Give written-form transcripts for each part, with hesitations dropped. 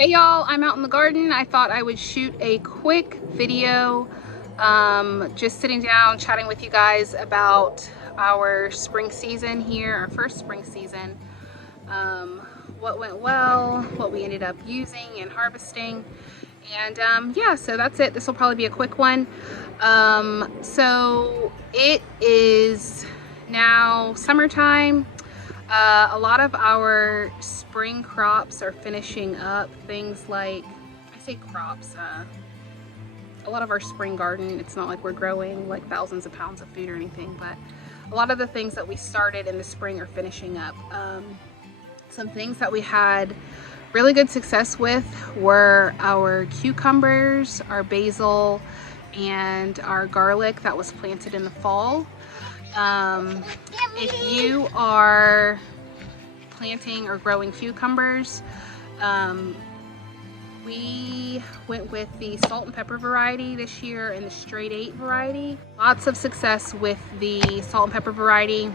Hey y'all, I'm out in the garden. I thought I would shoot a quick video, just sitting down chatting with you guys about our spring season here, our first spring season, what went well, what we ended up using and harvesting, and yeah, so that's it. This will probably be a quick one. So it is now summertime. A lot of our spring crops are finishing up. Things like, I say crops, a lot of our spring garden, it's not like we're growing like thousands of pounds of food or anything, but a lot of the things that we started in the spring are finishing up. Some things that we had really good success with were our cucumbers, our basil, and our garlic that was planted in the fall. If you are planting or growing cucumbers, we went with the salt and pepper variety this year and the straight 8 variety. Lots of success with the salt and pepper variety,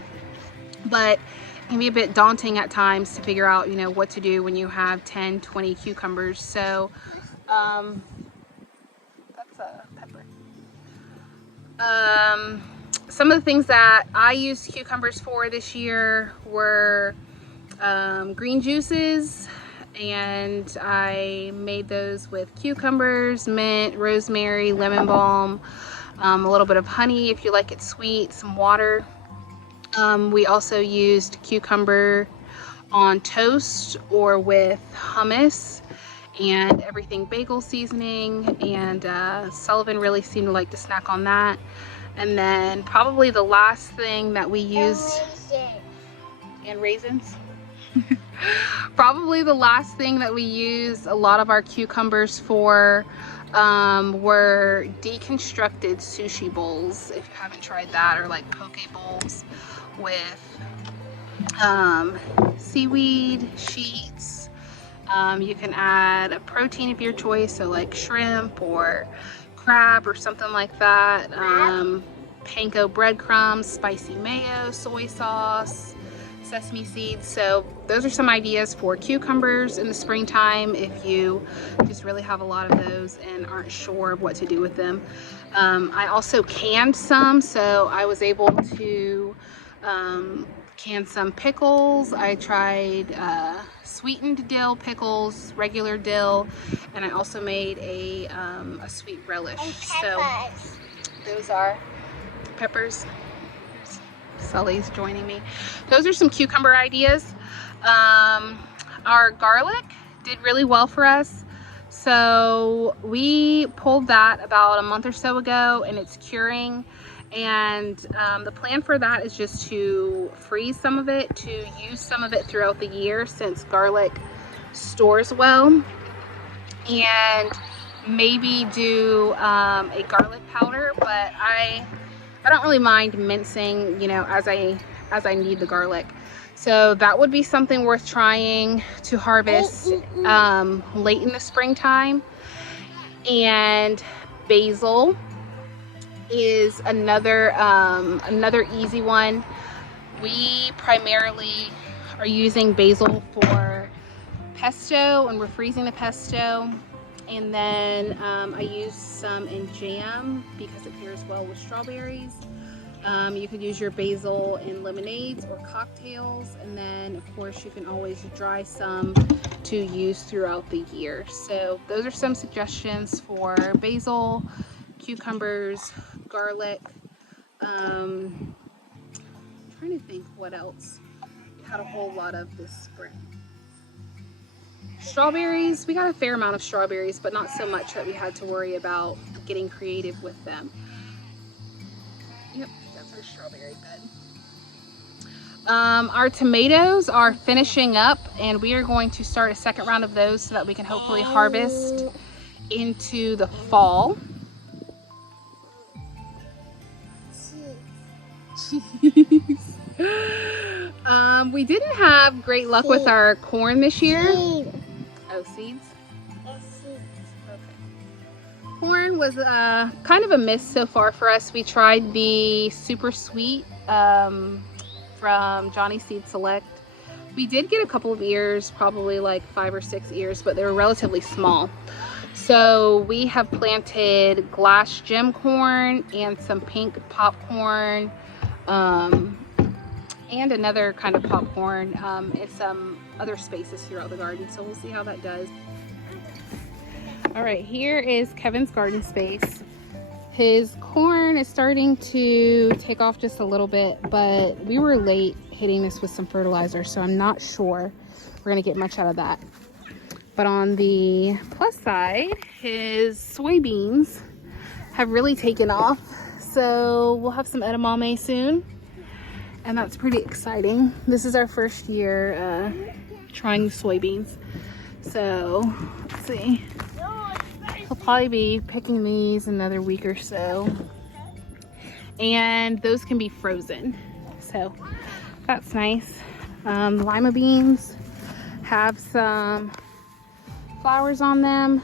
but it can be a bit daunting at times to figure out, what to do when you have 10, 20 cucumbers. So that's a pepper. Some of the things that I used cucumbers for this year were green juices, and I made those with cucumbers, mint, rosemary, lemon balm, a little bit of honey if you like it sweet, some water. We also used cucumber on toast or with hummus and everything bagel seasoning, and Sullivan really seemed to like to snack on that. And then probably the last thing that we used, and raisins. Probably the last thing that we used a lot of our cucumbers for were deconstructed sushi bowls, if you haven't tried that, or like poke bowls with seaweed sheets. You can add a protein of your choice, so like shrimp or crab or something like that. Panko breadcrumbs, spicy mayo, soy sauce, sesame seeds. So those are some ideas for cucumbers in the springtime if you just really have a lot of those and aren't sure of what to do with them. I also canned some, so I was able to can some pickles. I tried sweetened dill pickles, regular dill, and I also made a sweet relish. So those are peppers. Sully's joining me. Those are some cucumber ideas. Our garlic did really well for us. So we pulled that about a month or so ago, and it's curing. And the plan for that is just to freeze some of it, to use some of it throughout the year since garlic stores well, and maybe do a garlic powder. But I don't really mind mincing, as I need the garlic. So that would be something worth trying to harvest late in the springtime. And basil is another easy one. We primarily are using basil for pesto, and we're freezing the pesto. And then I use some in jam because it pairs well with strawberries. You could use your basil in lemonades or cocktails, and then of course you can always dry some to use throughout the year. So those are some suggestions for basil, cucumbers, garlic. I'm trying to think what else we had a whole lot of this spring. Strawberries, we got a fair amount of strawberries, but not so much that we had to worry about getting creative with them. Yep, that's our strawberry bed. Our tomatoes are finishing up, and we are going to start a second round of those so that we can hopefully harvest into the fall. We didn't have great luck with our corn this year. Oh, seeds? Okay. Corn was kind of a miss so far for us. We tried the super sweet from Johnny Seed Select We did get a couple of ears, probably like 5 or 6 ears, but they were relatively small. So we have planted glass gem corn and some pink popcorn, and another kind of popcorn in some other spaces throughout the garden. So we'll see how that does. All right, here is Kevin's garden space. His corn is starting to take off just a little bit, but we were late hitting this with some fertilizer, so I'm not sure we're gonna get much out of that. But on the plus side, his soybeans have really taken off. So we'll have some edamame soon, and that's pretty exciting. This is our first year trying soybeans. So let's see. He'll probably be picking these another week or so. And those can be frozen. So that's nice. Lima beans have some flowers on them,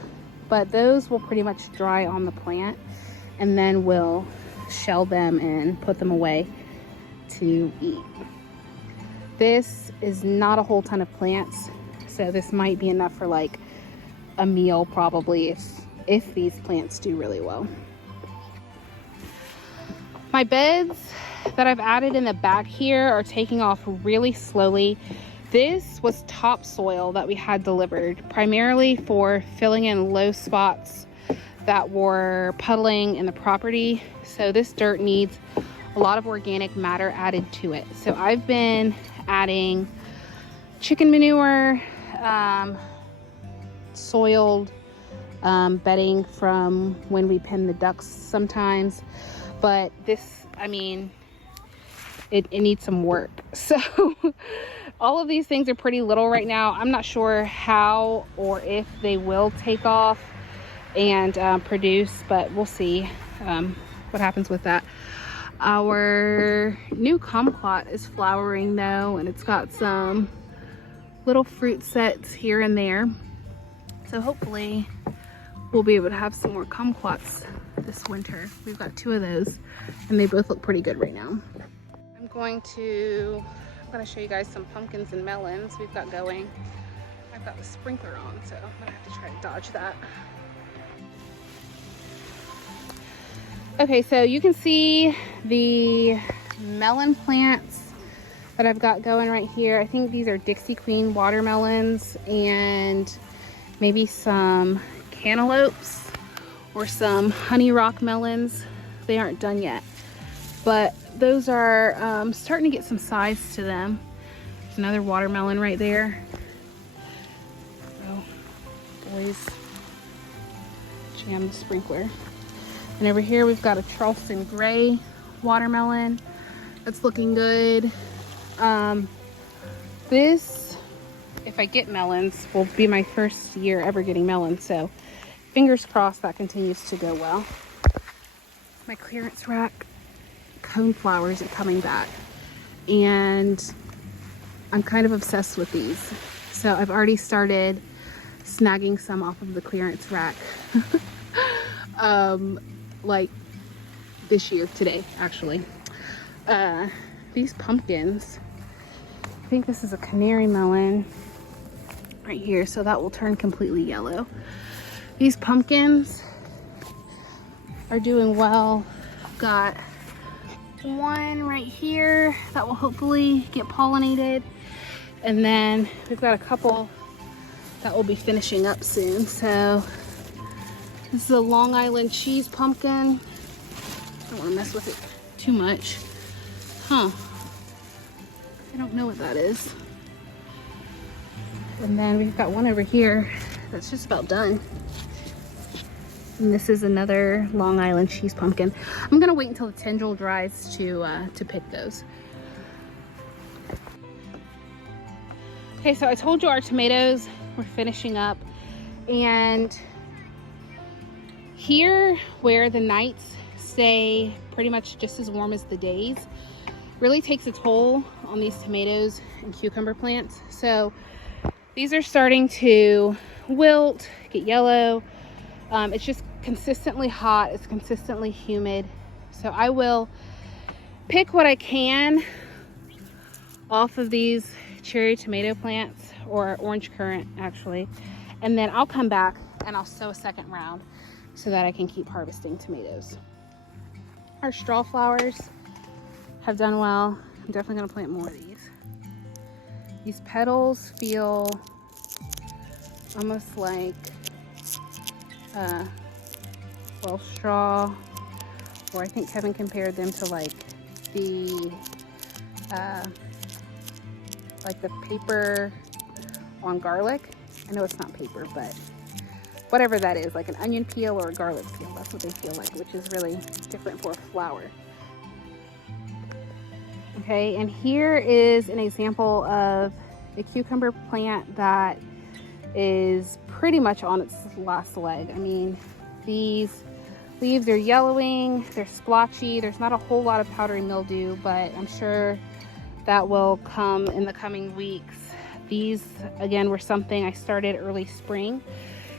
but those will pretty much dry on the plant, and then we'll shell them and put them away to eat. This is not a whole ton of plants, so this might be enough for like a meal probably if these plants do really well. My beds that I've added in the back here are taking off really slowly. This was topsoil that we had delivered primarily for filling in low spots that were puddling in the property. So this dirt needs a lot of organic matter added to it. So I've been adding chicken manure, soiled bedding from when we pen the ducks sometimes. But this, I mean, it needs some work. So all of these things are pretty little right now. I'm not sure how or if they will take off and produce, but we'll see what happens with that. Our new kumquat is flowering though, and it's got some little fruit sets here and there. So hopefully we'll be able to have some more kumquats this winter. We've got 2 of those, and they both look pretty good right now. I'm going to show you guys some pumpkins and melons we've got going. I've got the sprinkler on, so I'm gonna have to try to dodge that. Okay, so you can see the melon plants that I've got going right here. I think these are Dixie Queen watermelons and maybe some cantaloupes or some honey rock melons. They aren't done yet, but those are starting to get some size to them. There's another watermelon right there. Oh, boys, jam the sprinkler. And over here we've got a Charleston Gray watermelon that's looking good. This, if I get melons, will be my first year ever getting melons, so fingers crossed that continues to go well. My clearance rack cone flowers are coming back, and I'm kind of obsessed with these. So I've already started snagging some off of the clearance rack. Like this year, today actually. These pumpkins, I think this is a canary melon right here, so that will turn completely yellow. These pumpkins are doing well. I've got one right here that will hopefully get pollinated, and then we've got a couple that will be finishing up soon. So this is a Long Island cheese pumpkin. Don't want to mess with it too much. Huh. I don't know what that is. And then we've got one over here that's just about done. And this is another Long Island cheese pumpkin. I'm gonna wait until the tendril dries to pick those. Okay, so I told you our tomatoes were finishing up, and here where the nights stay pretty much just as warm as the days really takes a toll on these tomatoes and cucumber plants. So these are starting to wilt, get yellow. It's just consistently hot, it's consistently humid. So I will pick what I can off of these cherry tomato plants, or orange currant actually, and then I'll come back and I'll sow a second round so that I can keep harvesting tomatoes. Our straw flowers have done well. I'm definitely going to plant more of these. These petals feel almost like well, straw, or I think Kevin compared them to like the paper on garlic. I know it's not paper, but whatever that is, like an onion peel or a garlic peel, that's what they feel like, which is really different for a flower. Okay, and here is an example of a cucumber plant that is pretty much on its last leg. I mean, these leaves are yellowing, they're splotchy, there's not a whole lot of powdery mildew, but I'm sure that will come in the coming weeks. These, again, were something I started early spring.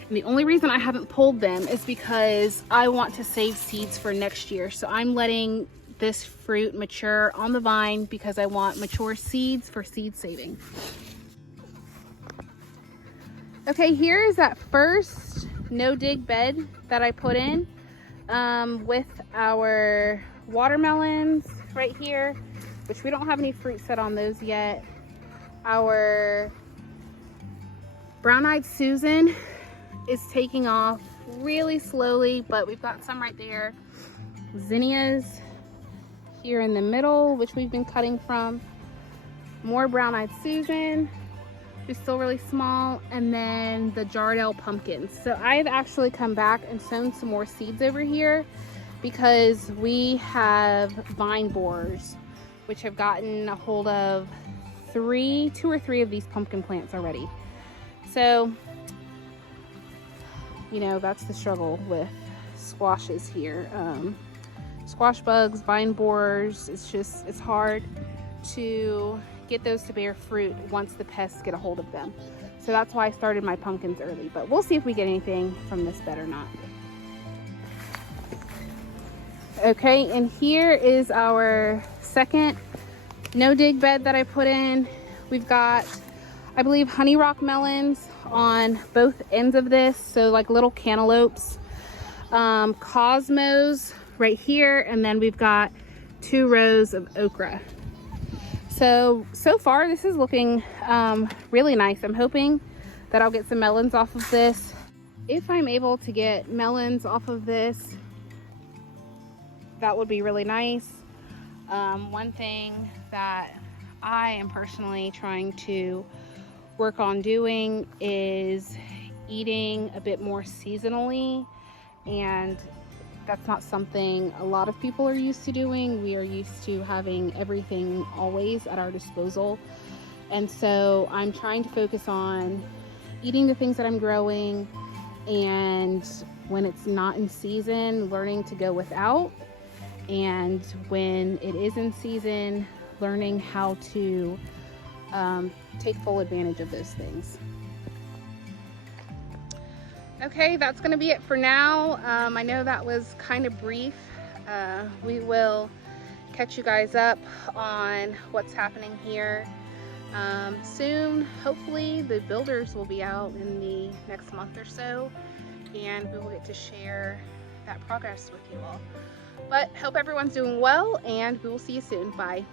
And the only reason I haven't pulled them is because I want to save seeds for next year. So I'm letting this fruit mature on the vine because I want mature seeds for seed saving. Okay, here is that first no-dig bed that I put in with our watermelons right here, which we don't have any fruit set on those yet. Our brown-eyed Susan is taking off really slowly, but we've got some right there. Zinnias here in the middle, which we've been cutting from. More brown-eyed Susan, who's still really small, and then the Jardel pumpkins. So I've actually come back and sown some more seeds over here because we have vine borers, which have gotten a hold of two or three of these pumpkin plants already. So, you know, that's the struggle with squashes here. Squash bugs, vine borers, it's hard to get those to bear fruit once the pests get a hold of them. So that's why I started my pumpkins early, but we'll see if we get anything from this bed or not. Okay, and here is our second no-dig bed that I put in. We've got, I believe, honey rock melons on both ends of this, so like little cantaloupes. Cosmos right here, and then we've got 2 rows of okra. So far this is looking really nice. I'm hoping that I'll get some melons off of this. If I'm able to get melons off of this, that would be really nice. One thing that I am personally trying to work on doing is eating a bit more seasonally, and that's not something a lot of people are used to doing. We are used to having everything always at our disposal, and so I'm trying to focus on eating the things that I'm growing, and when it's not in season, learning to go without, and when it is in season, learning how to take full advantage of those things. Okay, that's going to be it for now. I know that was kind of brief. We will catch you guys up on what's happening here soon. Hopefully the builders will be out in the next month or so, and we will get to share that progress with you all. But hope everyone's doing well, and we will see you soon. Bye.